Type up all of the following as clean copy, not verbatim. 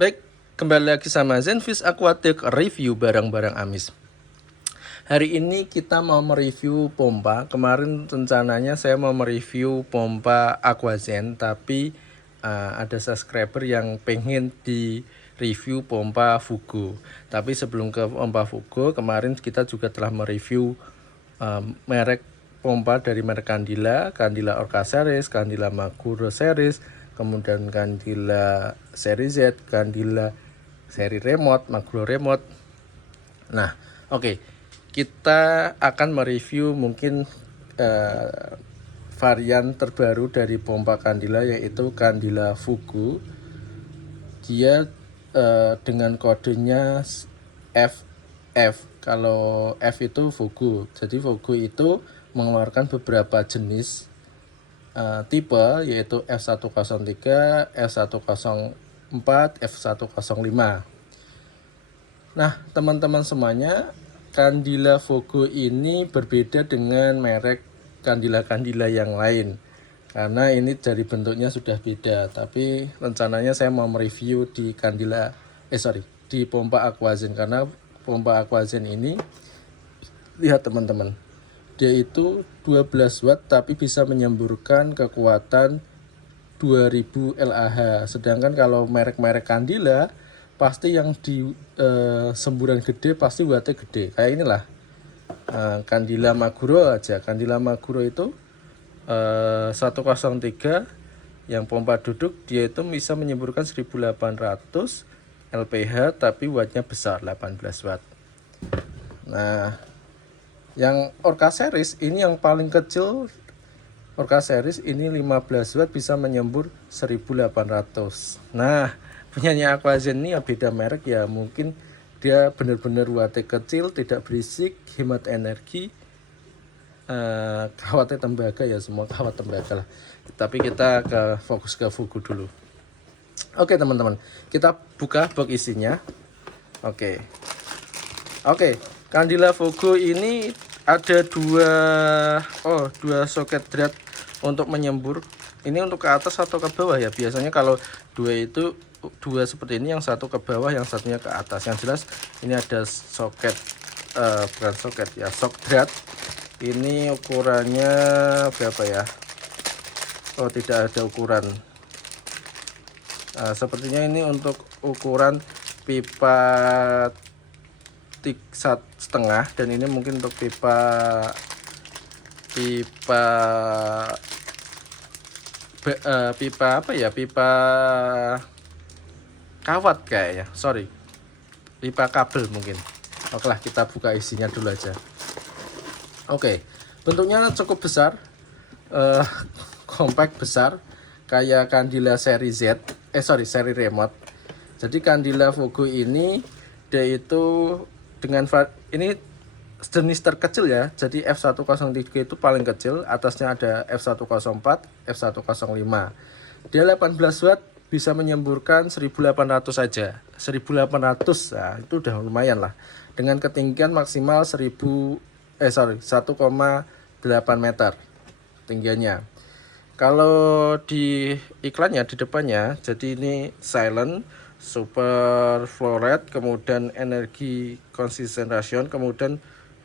Baik, kembali lagi sama Zenfish Aquatic review barang-barang amis. Hari ini kita mau mereview pompa. Kemarin rencananya saya mau mereview pompa Aquazen, tapi ada subscriber yang pengen di review pompa Fugo. Tapi sebelum ke pompa Fugo, kemarin kita juga telah mereview merek pompa dari merek Candila Orca Series, Candila Maguro Series, kemudian Candila seri Z, Candila seri remote, Maguro remote. Nah, oke. Kita akan mereview mungkin varian terbaru dari pompa Candila, yaitu Candila Fugo. Dia dengan kodenya FF. Kalau F itu Fugo. Jadi Fugo itu mengeluarkan beberapa jenis tipe, yaitu F103, F104, F105. Nah, teman-teman semuanya, Candila Fugo ini berbeda dengan merek Candila yang lain, karena ini dari bentuknya sudah beda. Tapi rencananya saya mau mereview di di pompa Aquazen, karena pompa Aquazen ini, lihat teman-teman, dia itu 12 watt tapi bisa menyemburkan kekuatan 2000 LAH. Sedangkan kalau merek-merek Candila pasti yang di semburan gede pasti wattnya gede. Kayak inilah Candila Maguro aja. Candila Maguro itu 103 yang pompa duduk, dia itu bisa menyemburkan 1800 LPH tapi wattnya besar, 18 watt. Nah, yang Orca Series ini yang paling kecil, Orca Series ini 15 watt bisa menyembur 1800. Nah, punyanya Aquazen ini ya beda merek ya, mungkin dia benar-benar wattnya kecil, tidak berisik, hemat energi, kawatnya tembaga ya, semua kawat tembaga lah. Tapi kita fokus ke Fugo dulu. Oke teman-teman, kita buka box isinya. Oke, Candila Fugo ini ada dua soket drat untuk menyembur. Ini untuk ke atas atau ke bawah ya? Biasanya kalau dua seperti ini, yang satu ke bawah, yang satunya ke atas. Yang jelas ini ada soket, bukan soket ya, sok drat. Ini ukurannya berapa ya? Oh, tidak ada ukuran. Sepertinya ini untuk ukuran pipa 1,5, dan ini mungkin untuk pipa apa ya, pipa kawat kayak ya, pipa kabel mungkin. Oke lah, kita buka isinya dulu aja. Oke, bentuknya cukup besar, compact besar, kayak Candila seri Z, seri remote. Jadi Candila Fugo ini dia itu dengan ini jenis terkecil ya. Jadi F103 itu paling kecil, atasnya ada F104, F105. Dia 18 watt, bisa menyemburkan 1800 saja. 1800, nah itu udah lumayan lah. Dengan ketinggian maksimal 1,8 meter tingginya. Kalau di iklannya di depannya, jadi ini silent, super flow rate, kemudian energi concentration, kemudian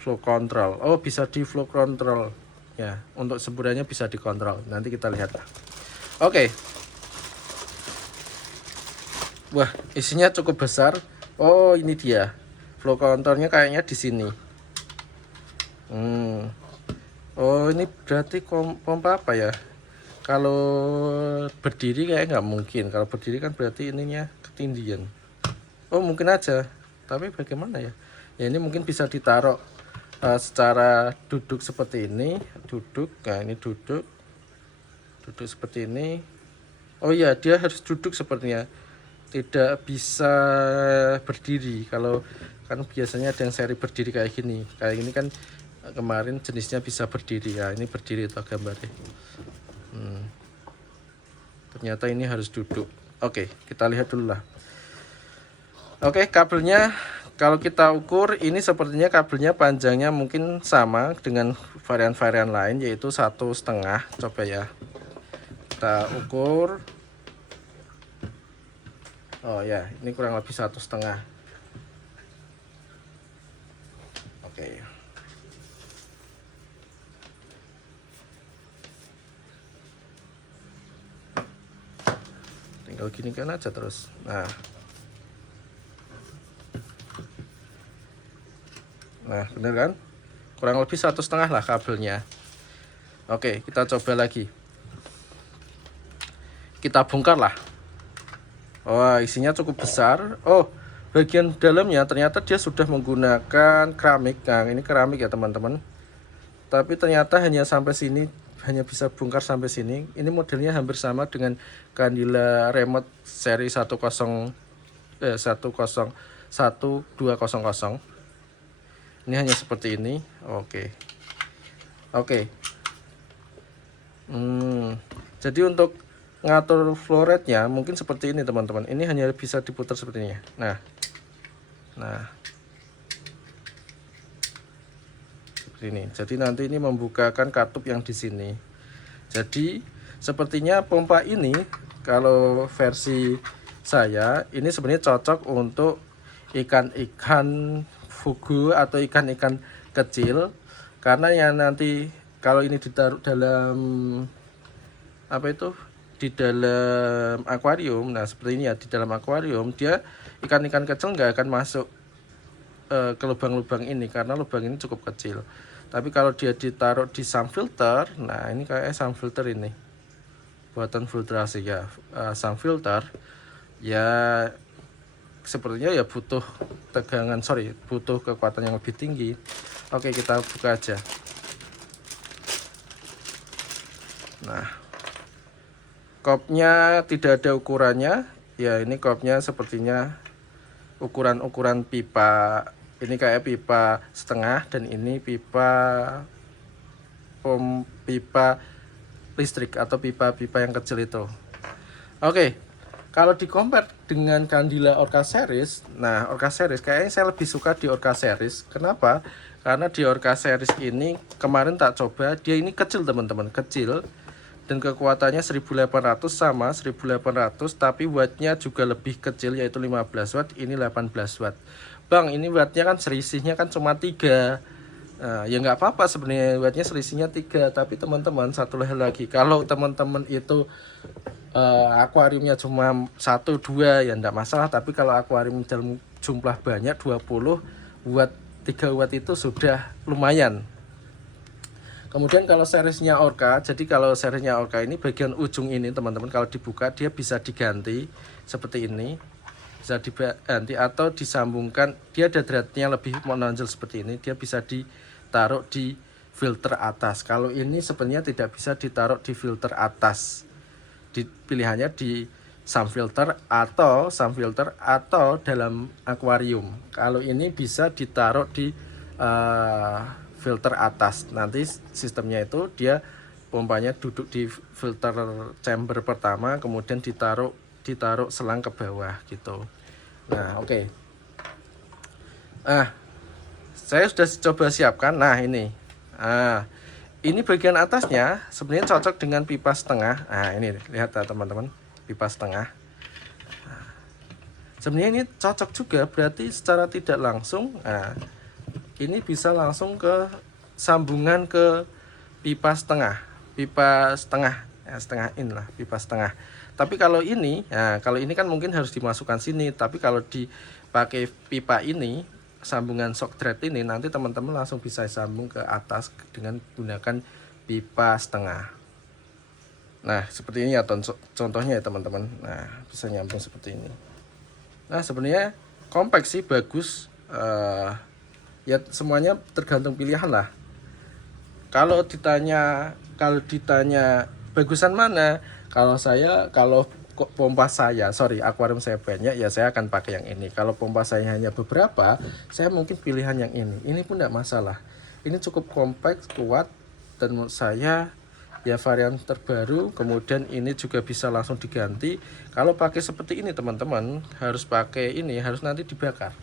flow control. Oh, bisa di flow control ya, untuk semburannya bisa dikontrol. Nanti kita lihat lah. Oke. Wah, isinya cukup besar. Oh, ini dia flow controlnya, kayaknya di sini. Oh, ini berarti pompa apa ya? Kalau berdiri kayak nggak mungkin. Kalau berdiri kan berarti ininya ketindian. Oh, mungkin aja. Tapi bagaimana ya? Ya ini mungkin bisa ditaruh secara duduk seperti ini. Nah ini duduk seperti ini. Oh iya, dia harus duduk sepertinya. Tidak bisa berdiri. Kalau kan biasanya ada yang seri berdiri kayak gini. Kayak ini kan kemarin jenisnya bisa berdiri ya. Ini berdiri atau gambarnya. Ternyata ini harus duduk. Oke, kita lihat dulu lah. Oke, kabelnya kalau kita ukur, ini sepertinya kabelnya panjangnya mungkin sama dengan varian-varian lain, yaitu 1,5. Coba ya, kita ukur. Oh ya, ini kurang lebih 1,5. Oke. Tinggal gini kan aja terus. Nah, bener kan? Kurang lebih 1,5 lah kabelnya. Oke, kita coba lagi. Kita bongkar lah. Wah, isinya cukup besar. Oh, bagian dalamnya ternyata dia sudah menggunakan keramik. Nah, ini keramik ya teman-teman. Tapi ternyata hanya sampai sini, hanya bisa bongkar sampai sini. Ini modelnya hampir sama dengan Candila remote seri 101 1200. Ini hanya seperti ini. Oke. Jadi untuk ngatur flow rate-nya mungkin seperti ini teman-teman. Ini hanya bisa diputar seperti ini. Nah seperti ini. Jadi nanti ini membukakan katup yang di sini. Jadi sepertinya pompa ini kalau versi saya ini sebenarnya cocok untuk ikan-ikan fugu atau ikan-ikan kecil, karena yang nanti kalau ini ditaruh dalam di dalam akuarium. Nah seperti ini ya, di dalam akuarium dia ikan-ikan kecil nggak akan masuk ke lubang-lubang ini karena lubang ini cukup kecil. Tapi kalau dia ditaruh di sun filter, nah ini kayak sun filter ini buatan filtrasi ya, sun filter ya sepertinya ya butuh butuh kekuatan yang lebih tinggi. Oke, kita buka aja. Nah, kopnya tidak ada ukurannya ya. Ini kopnya sepertinya ukuran pipa. Ini kayak pipa setengah, dan ini pipa listrik atau pipa-pipa yang kecil itu. Oke, kalau di compare dengan Candila Orca Series, nah Orca Series kayaknya saya lebih suka di Orca Series. Kenapa? Karena di Orca Series ini kemarin tak coba, dia ini kecil teman-teman, kecil. Dan kekuatannya 1800 sama 1800, tapi wattnya juga lebih kecil yaitu 15 watt, ini 18 watt. Bang, ini wattnya kan selisihnya kan cuma 3. Nah, ya nggak apa-apa sebenarnya wattnya selisihnya 3, tapi teman-teman satu hal lagi, kalau teman-teman itu akuariumnya cuma 1-2 ya enggak masalah, tapi kalau akuarium dalam jumlah banyak 20 watt, 3 watt itu sudah lumayan. Kemudian kalau seriesnya Orca, jadi kalau seriesnya Orca ini bagian ujung ini teman-teman kalau dibuka dia bisa diganti seperti ini, bisa diganti atau disambungkan. Dia ada dratnya lebih menonjol seperti ini, dia bisa ditaruh di filter atas. Kalau ini sebenarnya tidak bisa ditaruh di filter atas, pilihannya di sun filter atau dalam akuarium. Kalau ini bisa ditaruh di filter atas. Nanti sistemnya itu dia pompanya duduk di filter chamber pertama, kemudian ditaruh selang ke bawah gitu. Nah oke. Saya sudah coba siapkan. Nah ini bagian atasnya sebenarnya cocok dengan pipa setengah. Nah ini lihat ya teman-teman, pipa setengah. Sebenarnya ini cocok juga, berarti secara tidak langsung ini bisa langsung ke sambungan ke pipa setengah setengah inilah pipa setengah. Tapi kalau ini kan mungkin harus dimasukkan sini, tapi kalau dipakai pipa ini, sambungan shock thread ini, nanti teman-teman langsung bisa sambung ke atas dengan gunakan pipa setengah. Nah seperti ini ya contohnya ya teman-teman. Nah bisa nyambung seperti ini. Nah sebenarnya kompak sih, bagus. Ya semuanya tergantung pilihan lah. Kalau ditanya bagusan mana, kalau akuarium saya banyak ya saya akan pakai yang ini. Kalau pompa saya hanya beberapa, saya mungkin pilihan yang ini pun tidak masalah. Ini cukup kompak, kuat, dan menurut saya ya varian terbaru. Kemudian ini juga bisa langsung diganti. Kalau pakai seperti ini teman-teman, harus pakai ini, harus nanti dibakar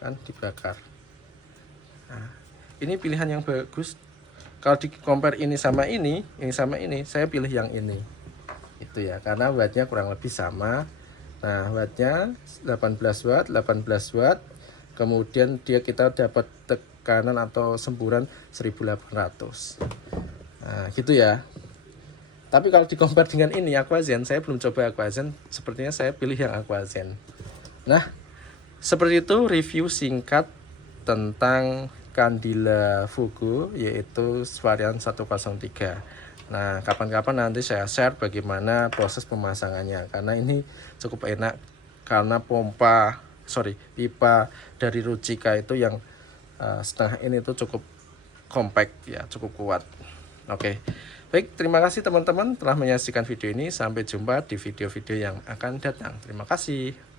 kan, dibakar. Nah, ini pilihan yang bagus. Kalau di compare ini sama ini, saya pilih yang ini. Itu ya, karena wattnya kurang lebih sama Nah, wattnya 18 watt, 18 watt. Kemudian kita dapat tekanan atau semburan 1800. Nah, gitu ya. Tapi kalau di compare dengan ini Aquazen, saya belum coba Aquazen, sepertinya saya pilih yang Aquazen. Nah, seperti itu review singkat tentang Candila Fugu, yaitu varian 103. Nah, kapan-kapan nanti saya share bagaimana proses pemasangannya, karena ini cukup enak, karena pipa dari Ruchika itu yang setengah ini itu cukup compact ya, cukup kuat. Oke. Baik, terima kasih teman-teman telah menyaksikan video ini. Sampai jumpa di video-video yang akan datang. Terima kasih.